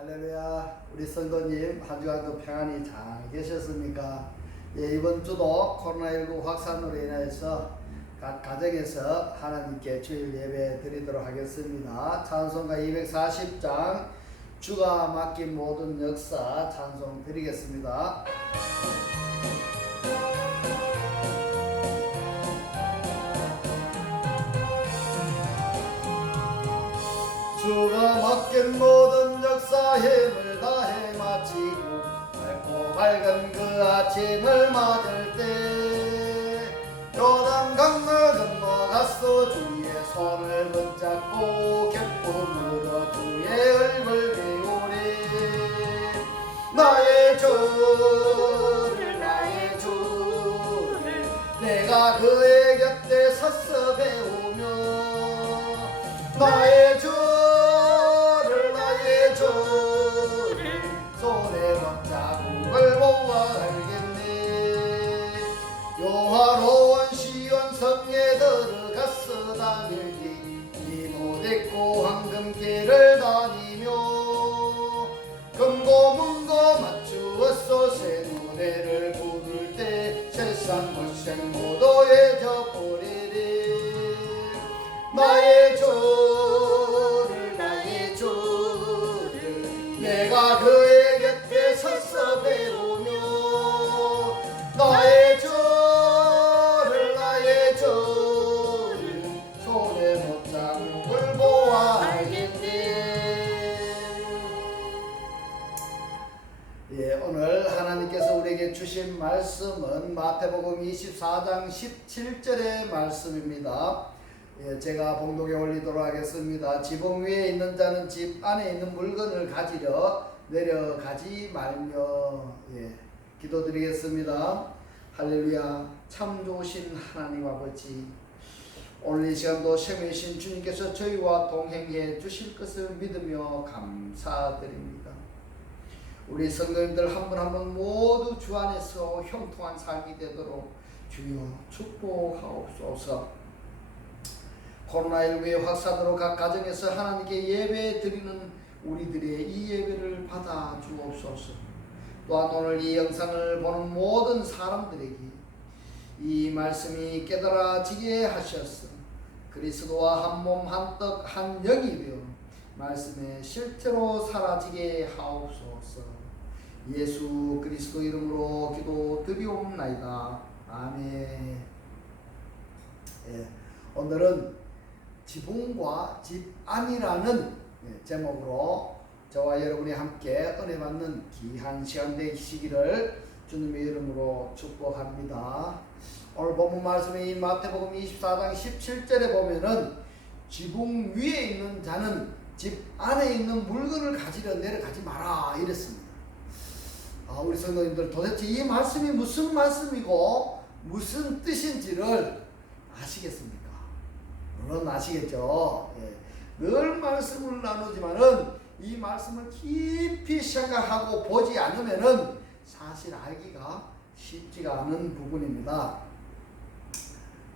할렐루야. 우리 성도님 한 주간도 평안히 잘 계셨습니까? 예, 이번 주도 코로나19 확산으로 인해서 각 가정에서 하나님께 주일 예배 드리도록 하겠습니다. 찬송가 240장 주가 맡긴 모든 역사 찬송 드리겠습니다. 밝은 그 아침을 맞을 때 요단 강을 건너갔어 주의 손을 붙잡고 기쁨으로 주의 얼굴 배우리. 나의 주를 나의 주를 내가 그의 곁에 서서 배우 보 24장 17절의 말씀입니다. 예, 제가 봉독에 올리도록 하겠습니다. 지붕 위에 있는 자는 집 안에 있는 물건을 가지려 내려가지 말며 예, 기도드리겠습니다. 할렐루야 참 좋으신 하나님 아버지 오늘 이 시간도 생명이신 주님께서 저희와 동행해 주실 것을 믿으며 감사드립니다. 우리 성도님들 한 분 한분 모두 주 안에서 형통한 삶이 되도록 주여 축복하옵소서. 코로나19의 확산으로 각 가정에서 하나님께 예배 드리는 우리들의 이 예배를 받아 주옵소서. 또한 오늘 이 영상을 보는 모든 사람들에게 이 말씀이 깨달아지게 하셨어. 그리스도와 한 몸 한 떡 한 영이 되어 말씀에 실제로 사라지게 하옵소서. 예수 그리스도 이름으로 기도 드리옵나이다. 아멘. 예, 오늘은 지붕과 집 안이라는 예, 제목으로 저와 여러분이 함께 은혜 받는 귀한 시간 되시기를 주님의 이름으로 축복합니다. 오늘 본문 말씀이 마태복음 24장 17절에 보면은 지붕 위에 있는 자는 집 안에 있는 물건을 가지려 내려가지 마라 이랬습니다. 아, 우리 성도님들 도대체 이 말씀이 무슨 말씀이고 무슨 뜻인지를 아시겠습니까? 물론 아시겠죠. 예. 늘 말씀을 나누지만은 이 말씀을 깊이 생각하고 보지 않으면은 사실 알기가 쉽지가 않은 부분입니다.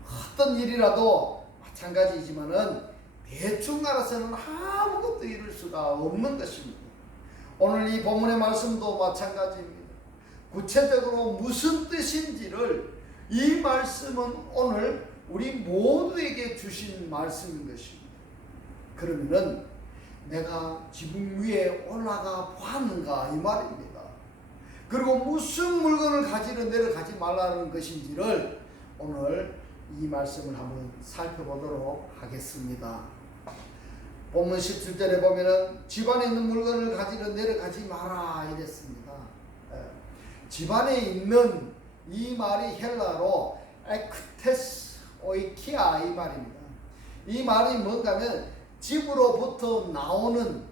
어떤 일이라도 마찬가지이지만은 대충 알아서는 아무것도 이룰 수가 없는 것입니다. 오늘 이 본문의 말씀도 마찬가지입니다. 구체적으로 무슨 뜻인지를 이 말씀은 오늘 우리 모두에게 주신 말씀인 것입니다. 그러면은 내가 지붕 위에 올라가 보았는가 이 말입니다. 그리고 무슨 물건을 가지러 내려가지 말라는 것인지를 오늘 이 말씀을 한번 살펴보도록 하겠습니다. 본문 17절에 보면은 집안에 있는 물건을 가지러 내려가지 마라 이랬습니다. 예. 집안에 있는 이 말이 헬라로 에크테스 오이키아 이 말입니다. 이 말이 뭔가면 집으로부터 나오는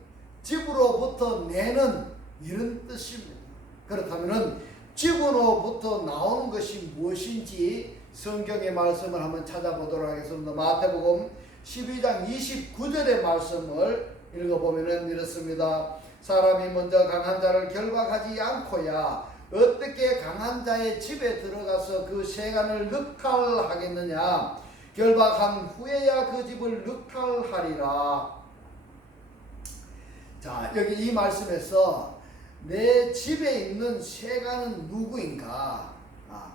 집으로부터 내는 이런 뜻입니다. 그렇다면은 집으로부터 나오는 것이 무엇인지 성경의 말씀을 한번 찾아보도록 하겠습니다. 마태복음 12장 29절의 말씀을 읽어보면 이렇습니다. 사람이 먼저 강한 자를 결박하지 않고야 어떻게 강한 자의 집에 들어가서 그 세간을 늑탈하겠느냐? 결박한 후에야 그 집을 늑탈하리라. 자, 여기 이 말씀에서 내 집에 있는 세간은 누구인가? 아,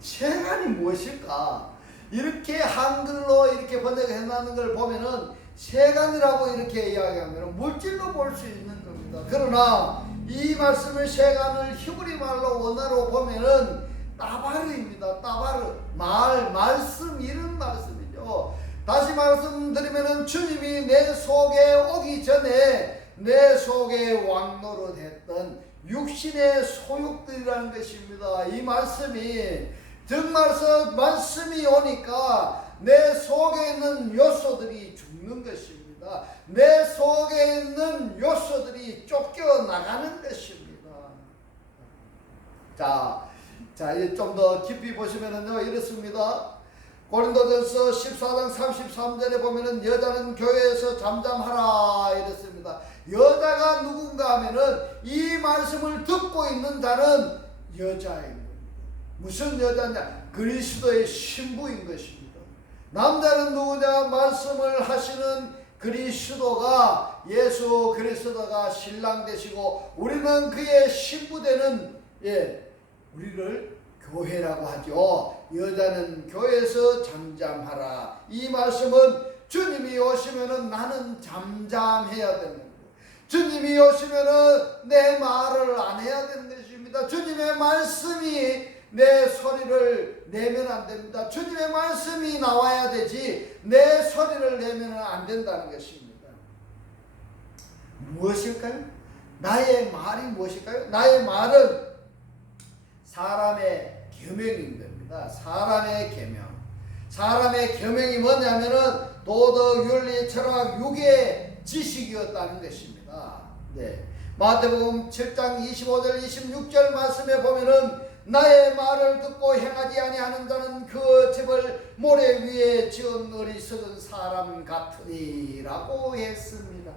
세간이 무엇일까? 이렇게 한글로 이렇게 번역해 놨는 걸 보면은 세간이라고 이렇게 이야기하면 물질로 볼 수 있는 겁니다. 그러나 이 말씀을 세간을 히브리 말로 원어로 보면은 따바르입니다. 따바르 말 말씀 이런 말씀이죠. 다시 말씀드리면은 주님이 내 속에 오기 전에 내 속에 왕노릇 했던 육신의 소욕들이라는 것입니다. 이 말씀이 정말서 말씀이 오니까 내 속에 있는 요소들이 죽는 것입니다. 내 속에 있는 요소들이 쫓겨 나가는 것입니다. 자, 자, 좀 더 깊이 보시면은요, 이렇습니다. 고린도전서 14장 33절에 보면은 여자는 교회에서 잠잠하라 이랬습니다. 여자가 누군가 하면은 이 말씀을 듣고 있는 자는 여자인 겁니다. 무슨 여자냐? 그리스도의 신부인 것입니다. 남자는 누구냐? 말씀을 하시는 그리스도가 예수 그리스도가 신랑 되시고 우리는 그의 신부 되는 예, 우리를 교회라고 하죠. 여자는 교회에서 잠잠하라. 이 말씀은 주님이 오시면은 나는 잠잠해야 되는. 주님이 오시면은 내 말을 안 해야 되는 것입니다. 주님의 말씀이 내 소리를 내면 안 됩니다. 주님의 말씀이 나와야 되지 내 소리를 내면 안 된다는 것입니다. 무엇일까요? 나의 말이 무엇일까요? 나의 말은 사람의 계명인 겁니다. 사람의 계명. 사람의 계명이 뭐냐면은 도덕, 윤리, 철학, 육의 지식이었다는 것입니다. 네. 마태복음 7장 25절 26절 말씀에 보면은 나의 말을 듣고 행하지 아니하는 자는 그 집을 모래 위에 지은 어리석은 사람 같으리라고 했습니다.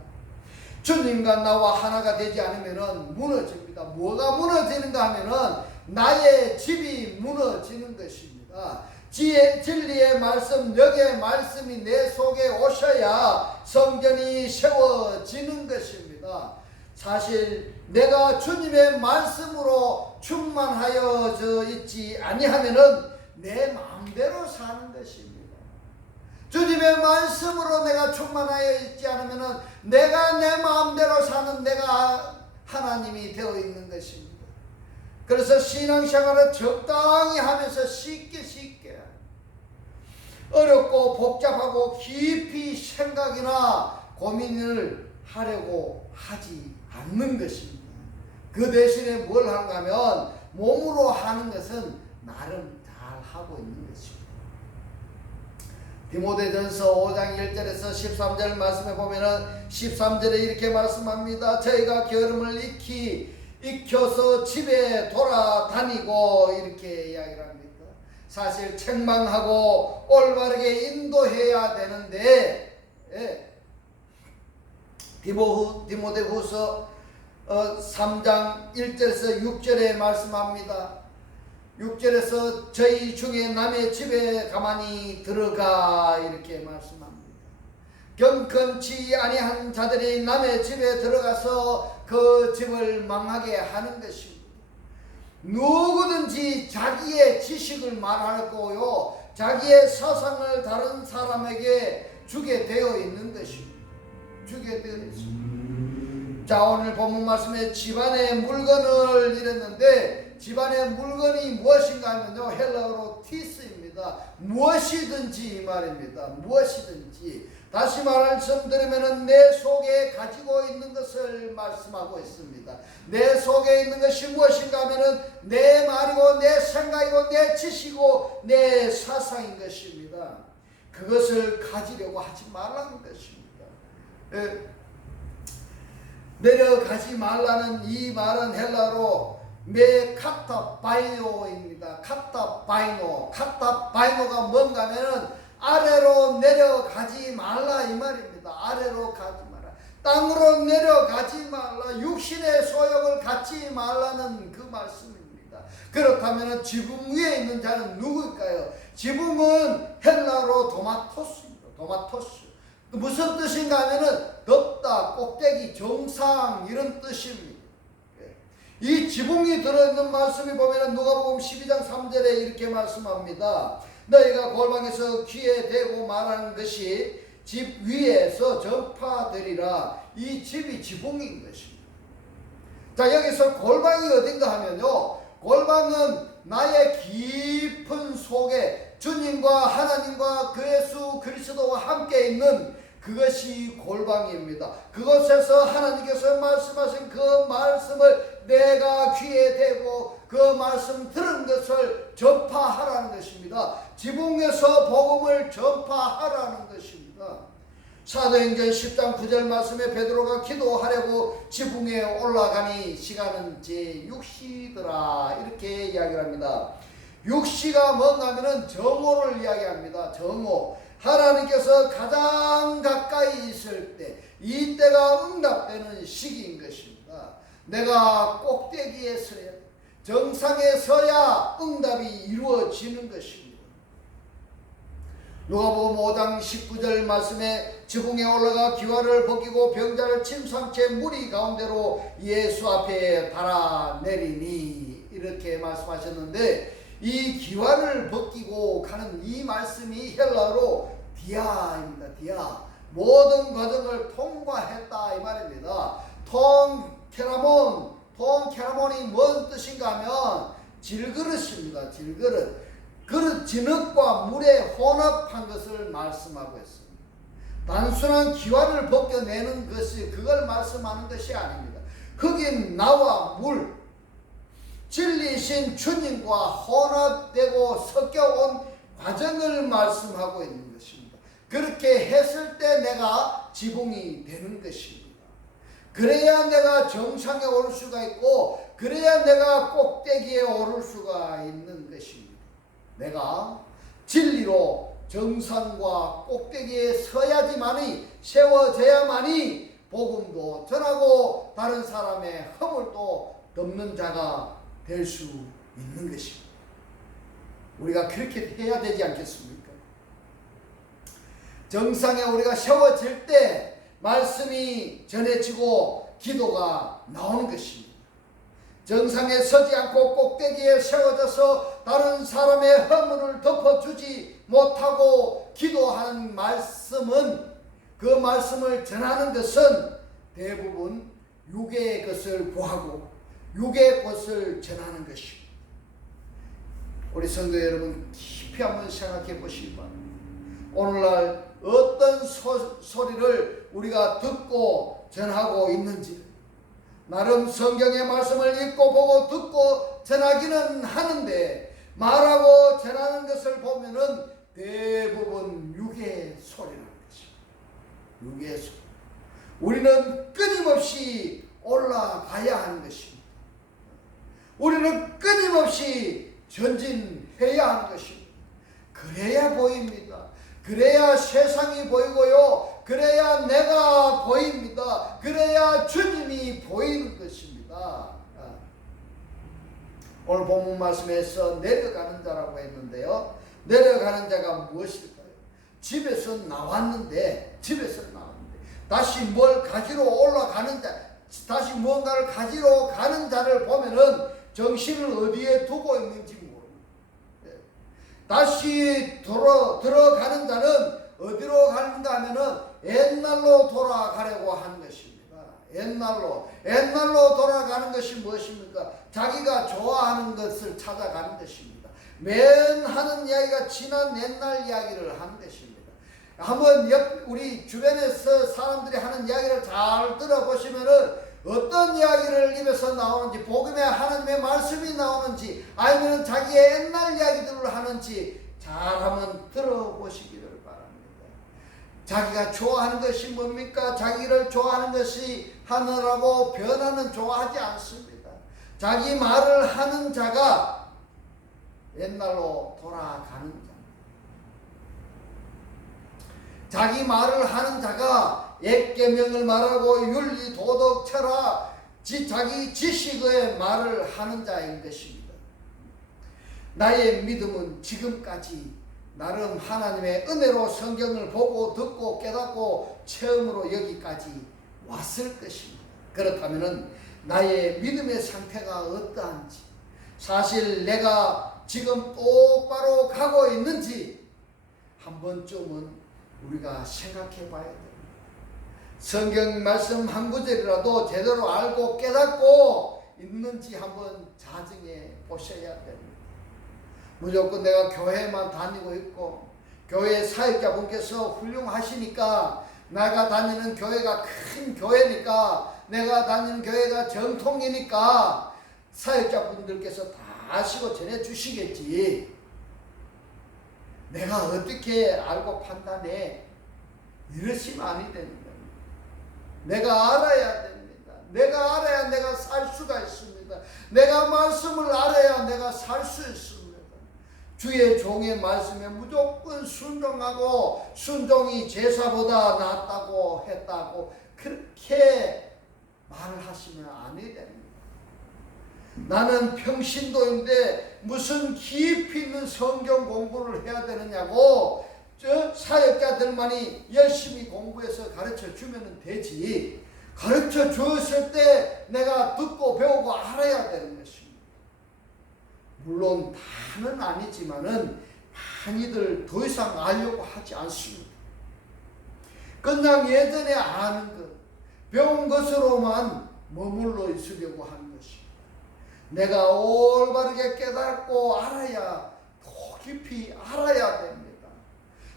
주님과 나와 하나가 되지 않으면은 무너집니다. 뭐가 무너지는가 하면은 나의 집이 무너지는 것입니다. 지혜, 진리의 말씀, 역의 말씀이 내 속에 오셔야 성전이 세워지는 것입니다. 사실 내가 주님의 말씀으로 충만하여져 있지 아니하면은 내 마음대로 사는 것입니다. 주님의 말씀으로 내가 충만하여 있지 않으면은 내가 내 마음대로 사는 내가 하나님이 되어 있는 것입니다. 그래서 신앙생활을 적당히 하면서 쉽게 쉽게 어렵고 복잡하고 깊이 생각이나 고민을 하려고 하지 않는 것입니다. 그 대신에 뭘 하는가 하면 몸으로 하는 것은 나름 잘 하고 있는 것입니다. 디모데전서 5장 1절에서 13절 말씀에 보면은 13절에 이렇게 말씀합니다. 저희가 게으름을 익히 익혀서 집에 돌아다니고 이렇게 이야기를 합니다. 사실 책망하고 올바르게 인도해야 되는데 예. 디모, 디모데후서 어, 3장 1절에서 6절에 말씀합니다. 6절에서 저희 중에 남의 집에 가만히 들어가 이렇게 말씀합니다. 경건치 아니한 자들이 남의 집에 들어가서 그 집을 망하게 하는 것입니다. 누구든지 자기의 지식을 말할 거요, 자기의 사상을 다른 사람에게 주게 되어 있는 것입니다. 주게 되어 있습니다. 자 오늘 본문 말씀에 집안의 물건을 이랬는데 집안의 물건이 무엇인가 하면요 헬라어로 티스입니다. 무엇이든지 이 말입니다. 무엇이든지 다시 말씀드리면은 내 속에 가지고 있는 것을 말씀하고 있습니다. 내 속에 있는 것이 무엇인가 하면은 내 말이고 내 생각이고 내 지식이고 내 사상인 것입니다. 그것을 가지려고 하지 말라는 것입니다. 예. 내려가지 말라는 이 말은 헬라로 메 카타바이노입니다. 카타바이노. 카타바이노가 뭔가 하면은 아래로 내려가지 말라 이 말입니다. 아래로 가지 마라. 땅으로 내려가지 말라. 육신의 소욕을 갖지 말라는 그 말씀입니다. 그렇다면 지붕 위에 있는 자는 누구일까요? 지붕은 헬라로 도마토스입니다. 도마토스. 무슨 뜻인가 하면은 덥다, 꼭대기, 정상 이런 뜻입니다. 예. 이 지붕이 들어있는 말씀이 보면은 누가복음 12장 3절에 이렇게 말씀합니다. 너희가 골방에서 귀에 대고 말하는 것이 집 위에서 전파되리라. 이 집이 지붕인 것입니다. 자 여기서 골방이 어딘가 하면요. 골방은 나의 깊은 속에 주님과 하나님과 그 예수 그리스도와 함께 있는 그것이 골방입니다. 그곳에서 하나님께서 말씀하신 그 말씀을 내가 귀에 대고 그 말씀 들은 것을 전파하라는 것입니다. 지붕에서 복음을 전파하라는 것입니다. 사도행전 10장 9절 말씀에 베드로가 기도하려고 지붕에 올라가니 시간은 제 6시더라 이렇게 이야기를 합니다. 6시가 뭔가 하면은 정오를 이야기합니다. 정오. 하나님께서 가장 가까이 있을 때 이때가 응답되는 시기인 것입니다. 내가 꼭대기에 서야 정상에 서야 응답이 이루어지는 것입니다. 누가복음 5장 19절 말씀에 지붕에 올라가 기와를 벗기고 병자를 침상채 무리 가운데로 예수 앞에 달아내리니 이렇게 말씀하셨는데 이 기와를 벗기고 가는 이 말씀이 헬라어로 디아입니다. 디아 모든 과정을 통과했다 이 말입니다. 통 케라몬 통 케라몬이 뭔 뜻인가 하면 질그릇입니다. 질그릇 그릇 진흙과 물에 혼합한 것을 말씀하고 있습니다. 단순한 기와를 벗겨내는 것이 그걸 말씀하는 것이 아닙니다. 흑인 나와 물 진리신 주님과 혼합되고 섞여온 과정을 말씀하고 있는 것입니다. 그렇게 했을 때 내가 지붕이 되는 것입니다. 그래야 내가 정상에 오를 수가 있고 그래야 내가 꼭대기에 오를 수가 있는 것입니다. 내가 진리로 정상과 꼭대기에 서야지만이 세워져야만이 복음도 전하고 다른 사람의 허물도 덮는 자가 될 수 있는 것입니다. 우리가 그렇게 해야 되지 않겠습니까? 정상에 우리가 세워질 때 말씀이 전해지고 기도가 나오는 것입니다. 정상에 서지 않고 꼭대기에 세워져서 다른 사람의 허물을 덮어주지 못하고 기도하는 말씀은 그 말씀을 전하는 것은 대부분 육의 것을 구하고 육의 것을 전하는 것입니다. 우리 성도 여러분 깊이 한번 생각해 보시기 바랍니다. 오늘날 어떤 소, 소리를 우리가 듣고 전하고 있는지 나름 성경의 말씀을 읽고 보고 듣고 전하기는 하는데 말하고 전하는 것을 보면은 대부분 육의 소리라는 것입니다. 육의 소리. 우리는 끊임없이 올라가야 하는 것입니다. 우리는 끊임없이 전진해야 하는 것입니다. 그래야 보입니다. 그래야 세상이 보이고요. 그래야 내가 보입니다. 그래야 주님이 보이는 것입니다. 아. 오늘 본문 말씀에서 내려가는 자라고 했는데요. 내려가는 자가 무엇일까요? 집에서 나왔는데, 집에서 나왔는데, 다시 뭘 가지러 올라가는 자, 다시 무언가를 가지러 가는 자를 보면은 정신을 어디에 두고 있는지 모릅니다. 예. 다시 들어, 들어가는 자는 어디로 가는가 하면은 옛날로 돌아가려고 하는 것입니다. 옛날로. 옛날로 돌아가는 것이 무엇입니까? 자기가 좋아하는 것을 찾아가는 것입니다. 맨 하는 이야기가 지난 옛날 이야기를 하는 것입니다. 한번 옆, 우리 주변에서 사람들이 하는 이야기를 잘 들어보시면은 어떤 이야기를 입에서 나오는지, 복음의 하나님의 말씀이 나오는지, 아니면 자기의 옛날 이야기들을 하는지 잘 한번 들어보시기를 바랍니다. 자기가 좋아하는 것이 뭡니까? 자기를 좋아하는 것이 하느라고 변화는 좋아하지 않습니다. 자기 말을 하는 자가 옛날로 돌아가는 자. 자기 말을 하는 자가 옛계명을 말하고 윤리, 도덕, 철학, 지, 자기 지식의 말을 하는 자인 것입니다. 나의 믿음은 지금까지 나름 하나님의 은혜로 성경을 보고 듣고 깨닫고 체험으로 여기까지 왔을 것입니다. 그렇다면 나의 믿음의 상태가 어떠한지 사실 내가 지금 똑바로 가고 있는지 한 번쯤은 우리가 생각해 봐야 됩니다. 성경 말씀 한 구절이라도 제대로 알고 깨닫고 있는지 한번 자정해 보셔야 됩니다. 무조건 내가 교회만 다니고 있고 교회 사역자분께서 훌륭하시니까 내가 다니는 교회가 큰 교회니까 내가 다니는 교회가 정통이니까 사역자분들께서 다 아시고 전해 주시겠지. 내가 어떻게 알고 판단해? 이러시면 아니 됩니다. 내가 알아야 됩니다. 내가 알아야 내가 살 수가 있습니다. 내가 말씀을 알아야 내가 살 수 있습니다. 주의 종의 말씀에 무조건 순종하고 순종이 제사보다 낫다고 했다고 그렇게 말을 하시면 아니 됩니다. 나는 평신도인데 무슨 깊이 있는 성경 공부를 해야 되느냐고 저 사역자들만이 열심히 공부해서 가르쳐 주면 되지 가르쳐 주었을 때 내가 듣고 배우고 알아야 되는 것입니다. 물론 다는 아니지만은 많이들 더 이상 알려고 하지 않습니다. 그냥 예전에 아는 것, 배운 것으로만 머물러 있으려고 하는 것입니다. 내가 올바르게 깨닫고 알아야 더 깊이 알아야 됩니다.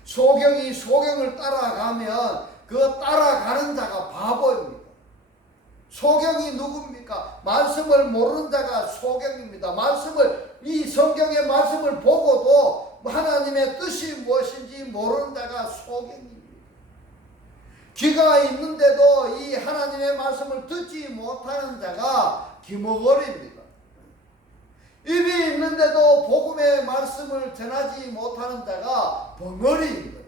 소경이 소경을 따라가면 그 따라가는 자가 바보입니다. 소경이 누굽니까? 말씀을 모르는 자가 소경입니다. 말씀을 이 성경의 말씀을 보고도 하나님의 뜻이 무엇인지 모르는 자가 소경입니다. 귀가 있는데도 이 하나님의 말씀을 듣지 못하는 자가 기머거리입니다. 입이 있는데도 복음의 말씀을 전하지 못하는 자가 벙어리입니다.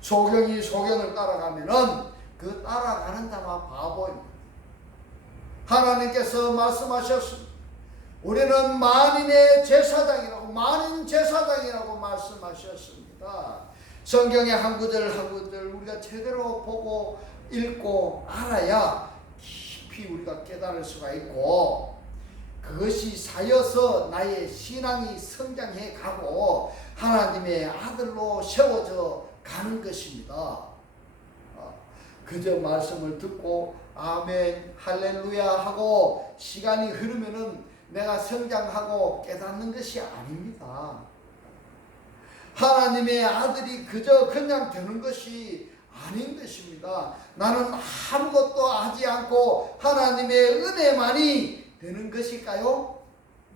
소경이 소경을 따라가면은 그 따라가는 자만 바보입니다. 하나님께서 말씀하셨습니다. 우리는 만인의 제사장이라고 만인 제사장이라고 말씀하셨습니다. 성경의 한 구절 한 구절 우리가 제대로 보고 읽고 알아야 깊이 우리가 깨달을 수가 있고 그것이 사여서 나의 신앙이 성장해 가고 하나님의 아들로 세워져 가는 것입니다. 어, 그저 말씀을 듣고 아멘 할렐루야 하고 시간이 흐르면은 내가 성장하고 깨닫는 것이 아닙니다. 하나님의 아들이 그저 그냥 되는 것이 아닌 것입니다. 나는 아무것도 하지 않고 하나님의 은혜만이 되는 것일까요?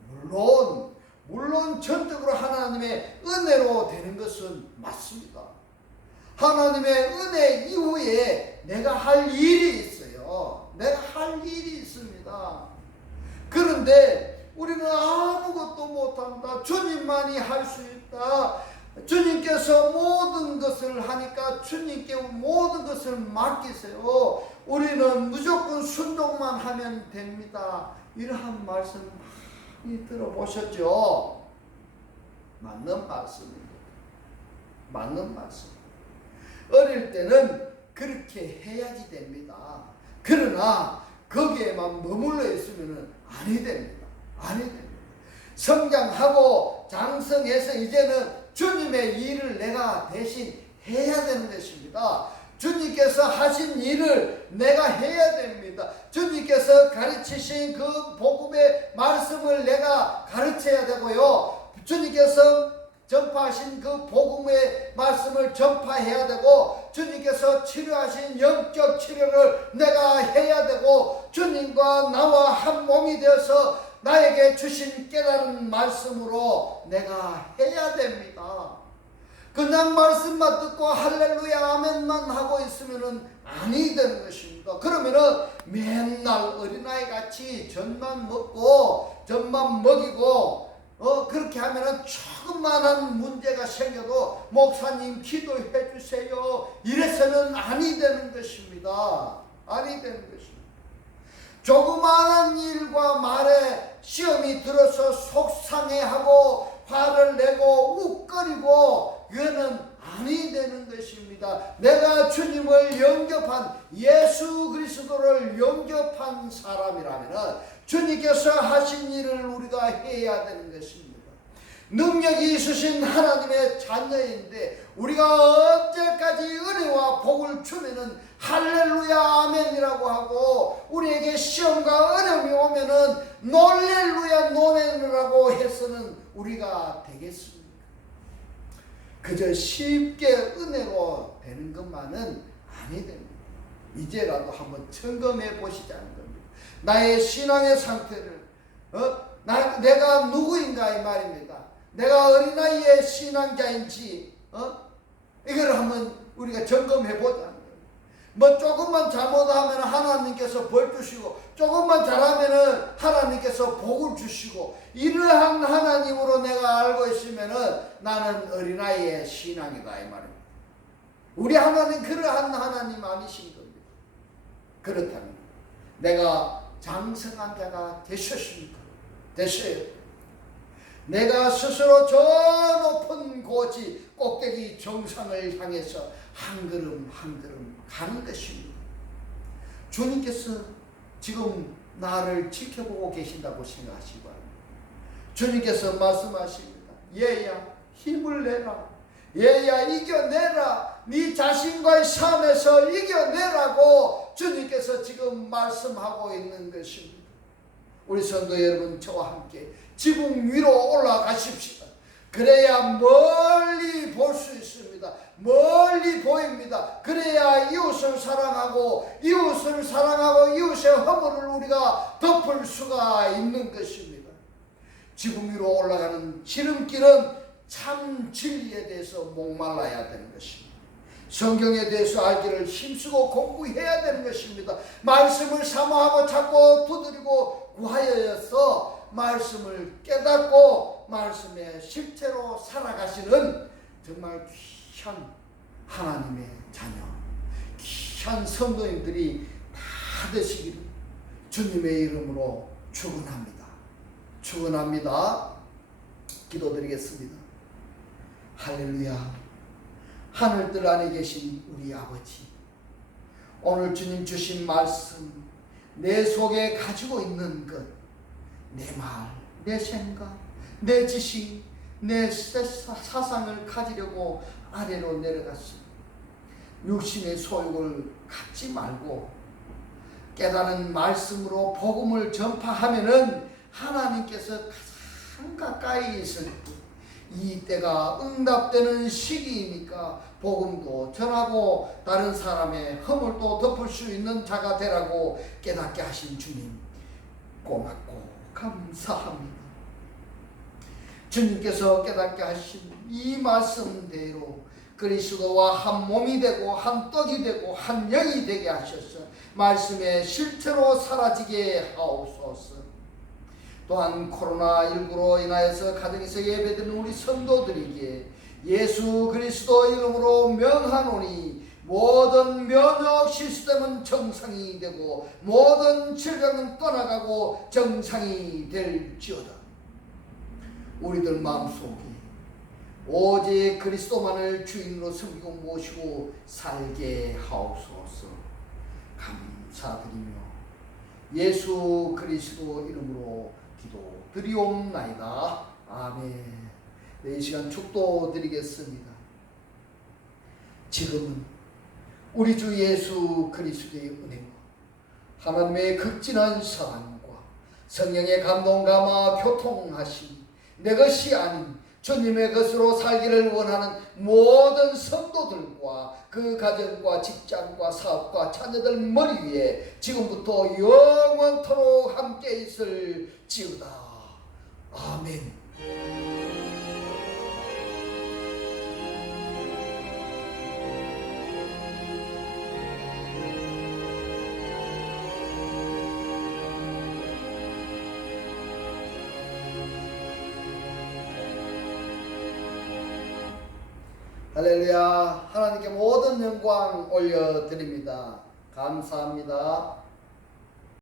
물론, 물론 전적으로 하나님의 은혜로 되는 것은 맞습니다. 하나님의 은혜 이후에 내가 할 일이 있어요. 내가 할 일이 있습니다. 그런데 우리는 아무것도 못한다. 주님만이 할 수 있다. 주님께서 모든 것을 하니까 주님께 모든 것을 맡기세요. 우리는 무조건 순종만 하면 됩니다. 이러한 말씀 많이 들어보셨죠? 맞는 말씀입니다. 맞는 말씀. 어릴 때는 그렇게 해야지 됩니다. 그러나 거기에만 머물러 있으면 아니 됩니다. 아니 됩니다. 성장하고 장성해서 이제는 주님의 일을 내가 대신 해야 되는 것입니다. 주님께서 하신 일을 내가 해야 됩니다. 주님께서 가르치신 그 복음의 말씀을 내가 가르쳐야 되고요. 주님께서 전파하신 그 복음의 말씀을 전파해야 되고 주님께서 치료하신 영적 치료를 내가 해야 되고 주님과 나와 한 몸이 되어서 나에게 주신 깨달은 말씀으로 내가 해야 됩니다. 그냥 말씀만 듣고 할렐루야 아멘만 하고 있으면은 아니 되는 것입니다. 그러면은 맨날 어린아이 같이 젖만 먹고 젖만 먹이고 어 그렇게 하면은 조금만한 문제가 생겨도 목사님 기도해 주세요. 이래서는 아니 되는 것입니다. 아니 되는 것입니다. 조그마한 일과 말에 시험이 들어서 속상해하고 화를 내고 웃거리고 그거는 아니 되는 것입니다. 내가 주님을 영접한 예수 그리스도를 영접한 사람이라면 주님께서 하신 일을 우리가 해야 되는 것입니다. 능력이 있으신 하나님의 자녀인데 우리가 언제까지 은혜와 복을 주면은 할렐루야 아멘이라고 하고 우리에게 시험과 어려움이 오면은 놀렐루야 노멘이라고 해서는 우리가 되겠습니까? 그저 쉽게 은혜로 되는 것만은 아니 됩니다. 이제라도 한번 점검해 보시자는 겁니다. 나의 신앙의 상태를 어? 나, 내가 누구인가 이 말입니다. 내가 어린아이의 신앙자인지 어? 이걸 한번 우리가 점검해 보자. 뭐 조금만 잘못하면 하나님께서 벌 주시고 조금만 잘하면은 하나님께서 복을 주시고 이러한 하나님으로 내가 알고 있으면은 나는 어린아이의 신앙이다 이 말입니다. 우리 하나님 그러한 하나님 아니신 겁니다. 그렇다면 내가 장성한 자가 되셨습니까? 되셔요. 내가 스스로 저 높은 고지 꼭대기 정상을 향해서 한 걸음 한 걸음 가는 것입니다. 주님께서 지금 나를 지켜보고 계신다고 생각하시기 바랍니다. 주님께서 말씀하십니다. 얘야 힘을 내라. 얘야 이겨내라. 네 자신과의 삶에서 이겨내라고 주님께서 지금 말씀하고 있는 것입니다. 우리 성도 여러분 저와 함께 지붕 위로 올라가십시다. 그래야 멀리 볼 수 있습니다. 멀리 보입니다. 그래야 이웃을 사랑하고 이웃을 사랑하고 이웃의 허물을 우리가 덮을 수가 있는 것입니다. 지붕 위로 올라가는 지름길은 참 진리에 대해서 목말라야 되는 것입니다. 성경에 대해서 알기를 힘쓰고 공부해야 되는 것입니다. 말씀을 사모하고 찾고 두드리고 구하여서 말씀을 깨닫고 말씀의 실체로 살아가시는 정말 귀 한 하나님의 자녀, 귀한 성도님들이 다 되시기를 주님의 이름으로 축원합니다. 축원합니다. 기도드리겠습니다. 할렐루야. 하늘들 안에 계신 우리 아버지. 오늘 주님 주신 말씀 내 속에 가지고 있는 것, 내 말, 내 생각, 내 지식, 내 사상을 가지려고 아래로 내려갔습니다. 육신의 소욕을 갖지 말고 깨달은 말씀으로 복음을 전파하면은 하나님께서 가장 가까이 있을 때, 이 때가 응답되는 시기이니까 복음도 전하고 다른 사람의 허물도 덮을 수 있는 자가 되라고 깨닫게 하신 주님 고맙고 감사합니다. 주님께서 깨닫게 하신 이 말씀대로 그리스도와 한 몸이 되고 한 떡이 되고 한 영이 되게 하셔서 말씀의 실체로 사라지게 하옵소서. 또한 코로나19로 인하여서 가정에서 예배드리는 우리 성도들에게 예수 그리스도 이름으로 명하노니 모든 면역 시스템은 정상이 되고 모든 질병은 떠나가고 정상이 될지어다. 우리들 마음속에 오직 그리스도만을 주인으로 섬기고 모시고 살게 하옵소서. 감사드리며 예수 그리스도 이름으로 기도 드리옵나이다. 아멘. 네, 이 시간 축도 드리겠습니다. 지금은 우리 주 예수 그리스도의 은혜와 하나님의 극진한 사랑과 성령의 감동 감화 교통하심 내 것이 아닌 주님의 것으로 살기를 원하는 모든 성도들과 그 가정과 직장과 사업과 자녀들 머리 위에 지금부터 영원토록 함께 있을지어다. 아멘. 하나님께 모든 영광 올려드립니다. 감사합니다.